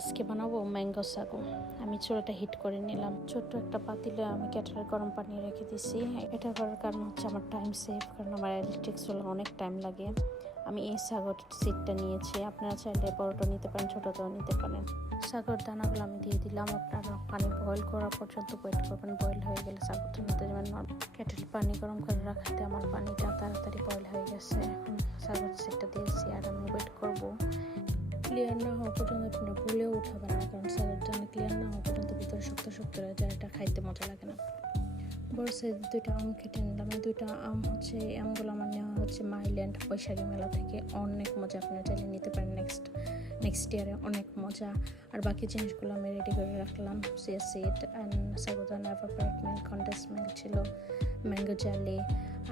আজকে বানাবো mango sago. আমি চুলাটা হিট করে নিলাম। ছোট্ট একটা পাতিলে আমি কেটলের গরম পানি রেখে দিছি। এটা করার কারণ হচ্ছে আমার টাইম সেভ, কারণ আমার ইলেকট্রিক চুলা অনেক টাইম লাগে। আমি এই সাগর সিটটা নিয়েছি, আপনারা চাইলে বড়টা নিতে পারেন, ছোটটাও নিতে পারেন। সাগর দানাগুলো আমি দিয়ে দিলাম। আপনারা পানি বয়েল করা পর্যন্ত ওয়েট করবেন। বয়েল হয়ে গেলে সাগরটা নিতে যাবেন। কেটল পানি গরম করে রাখাতে আমার পানিটা তাড়াতাড়ি বয়েল হয়ে গেছে। এখন সাগর সিটটা দিয়েছি আর আমি ওয়েট করবো। ক্লিয়ার না হওয়া পর্যন্ত আপনি ভুলেও উঠাবেন না, কারণ সালাদ জন্য ক্লিয়ার না হওয়া পর্যন্ত ভিতরে শক্ত শক্ত রয়ে যায়, এটা খাইতে মজা লাগে না। বড় সাইজ 2টা আম কেটে নিলাম। এই 2টা আম হচ্ছে, আমগুলো আমার নেওয়া হচ্ছে মাইল্যান্ড বৈশাখী মেলা থেকে। অনেক মজা, আপনারা চাইলে নিতে পারেন নেক্সট ইয়ারে, অনেক মজা। আর বাকি জিনিসগুলো আমি রেডি করে রাখলাম। Chia seed and sabudana, evaporate milk, condense milk ছিল, ম্যাঙ্গো জেলি।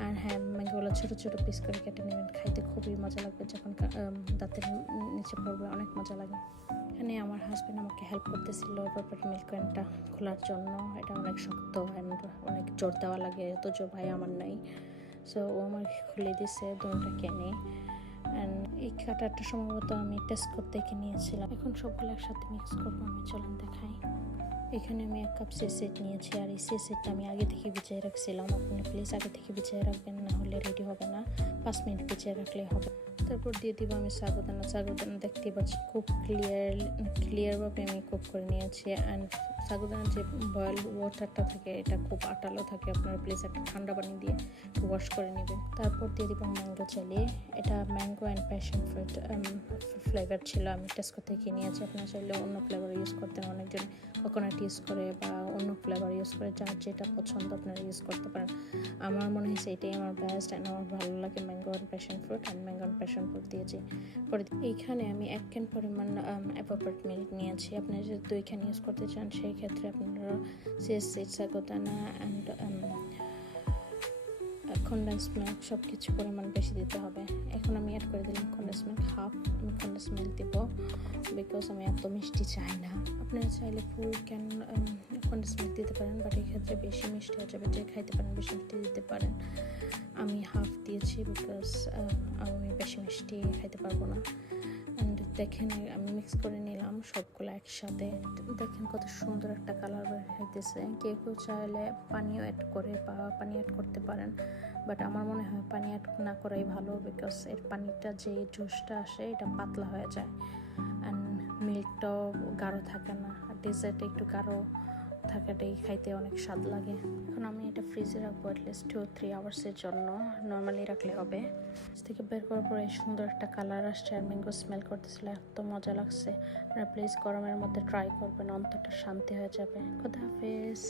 আর হ্যাঁ, ম্যাঙ্গোগুলো ছোটো ছোটো পিস করে কেটে নেবেন। খাইতে খুবই মজা লাগবে, যখন দাঁতের নিচে পড়বে অনেক মজা লাগে। এখানে আমার হাজব্যান্ড আমাকে হেল্প করতেছিল এভাপোরেট মিল্ক ক্যানটা খোলার জন্য। এটা অনেক শক্ত অ্যান্ড অনেক জোর দেওয়া লাগে, এত জোর ভাই আমার নাই। সো ও আমার খুলে দিছে দুটা ক্যানে। অ্যান্ড এই কাটারটা সম্ভবত আমি টেস্ট করতে নিয়েছিলাম। এখন সবগুলো একসাথে মিক্স করবো। আমি চলেন দেখাই। এখানে আমি 1 কাপ সিড নিয়েছি, আর এই সিডটা আমি আগে থেকে ভিজিয়ে রাখছিলাম। আপনি প্লিজ আগে থেকে ভিজিয়ে রাখবেন, না হলে রেডি হবে না। 5 মিনিট ভিজিয়ে রাখলে হবে। তারপর দিয়ে দিব আমি সাগুদানা দেখতেই পাচ্ছি খুব ক্লিয়ারভাবে আমি কুক করে নিয়েছি। অ্যান্ড সাগুদানার যে বয়েল ওয়াটারটা থাকে এটা খুব আটালো থাকে, আপনারা প্লিজ একটা ঠান্ডা পানি দিয়ে একটু ওয়াশ করে নেবেন। তারপর দিয়ে দিব ম্যাঙ্গো জেলি। এটা mango and passion fruit flavour ছিল, আমি টেস্ট করতে নিয়েছি। আপনারা চাইলে অন্য ফ্লেভার ইউজ করতেন, অনেকজন কোকোনাট ইউজ করে বা অন্য ফ্লেভার ইউজ করে, যার যেটা পছন্দ আপনারা ইউজ করতে পারেন। আমার মনে হয়েছে এটাই আমার বেস্ট অ্যান্ড আমার ভালো লাগে। ম্যাঙ্গো অ্যান্ড প্যাশন ফ্রুট দিয়েছি। পরে এইখানে আমি 1 ক্যান পরিমাণ এভাপোরেট মিল্ক নিয়েছি। আপনারা যদি 2 ক্যান ইউজ করতে চান সেই ক্ষেত্রে আপনারা চিয়া সিড, সাগুদানা অ্যান্ড কনডেন্স মিল্ক সব কিছু পরিমাণ বেশি দিতে হবে। এখন আমি অ্যাড করে দিলাম কনডেন্স মিল্ক হাফ। আমি কনডেন্স মিল্ক দিব বিকজ আমি এত মিষ্টি চাই না। আপনারা চাইলে ফুল ক্যান কনডেন্স মিল্ক দিতে পারেন, বাট এই ক্ষেত্রে বেশি মিষ্টি হয়ে যাবে। যে খাইতে পারেন বেশি মিষ্টি দিতে পারেন। আমি হাফ দিয়েছি বিকজ আমি বেশি মিষ্টি খাইতে পারবো না। অ্যান্ড দেখেন আমি মিক্স করে নিলাম সবগুলো একসাথে। দেখেন কত সুন্দর একটা কালার বের হইতেছে। কেউ চাইলে পানিও অ্যাড করে বা পানি অ্যাড করতে পারেন, বাট আমার মনে হয় পানি অ্যাড না করাই ভালো, বিকজ এর পানিটা যে জুসটা আসে এটা পাতলা হয়ে যায় অ্যান্ড মিল্কটাও গাঢ় থাকে না। আর ডেজার্টে একটু গাঢ় থাকাটাই খাইতে অনেক স্বাদ লাগে। এখন আমি এটা ফ্রিজে রাখবো অ্যাটলিস্ট 2-3 আওয়ার্সের জন্য। নর্মালি রাখলে হবে। ফ্রিজ থেকে বের করার পরে সুন্দর একটা কালার আসছে আর ম্যাঙ্গো স্মেল করতেছিল, এত মজা লাগছে। আপনারা প্লিজ গরমের মধ্যে ট্রাই করবেন, অন্তরটা শান্তি হয়ে যাবে। খোদা হাফেজ।